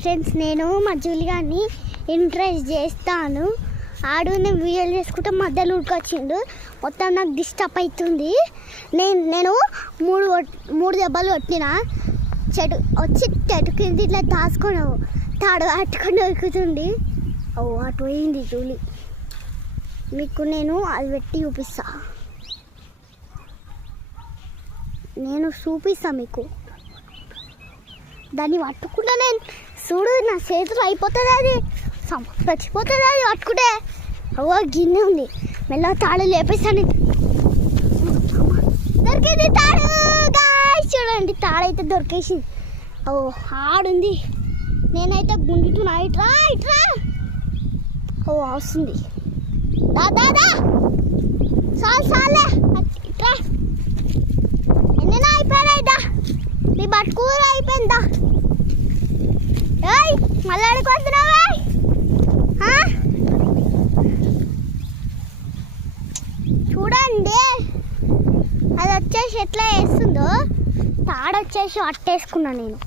Hi friends, నేను మా జూలి గారిని ఇంట్రెస్ట్ చేస్తాను. ఆడు నేను వీడియోలు చేసుకుంటే మధ్యలో ఉడికొచ్చిండు. మొత్తం నాకు డిస్టర్బ్ అవుతుంది. నేను మూడు దెబ్బలు కొట్టిన చెట్టు కింద ఇట్లా దాచుకొని తాడు అట్టుకొని ఉరుకుతుంది. అటు పోయింది జూలి. మీకు నేను అది పెట్టి చూపిస్తా. మీకు దాన్ని పట్టుకుంటా. నేను చూడు, నా చేతులు అయిపోతుంది, అది చచ్చిపోతుంది అది పట్టుకుంటే. గిన్నె ఉంది, మెల్లగా తాడు లేపేస్తాను. దొరికింది తాడు. చూడండి, తాడైతే దొరికేసింది. ఆడుంది. నేనైతే గుండుతున్నా. ఇట్రా వస్తుంది. దాదా చాలే ఇట్రా. ఎన్నైనా అయిపోయినాయిదా, నీ బట్టుకూర అయిపోయిందా? ఏయ్, మళ్ళీ అడుగుతున్నావా? చూడండి, అది వచ్చేసి ఎట్లా వేస్తుందో. తాడొచ్చేసి అట్టేసుకున్నా నేను.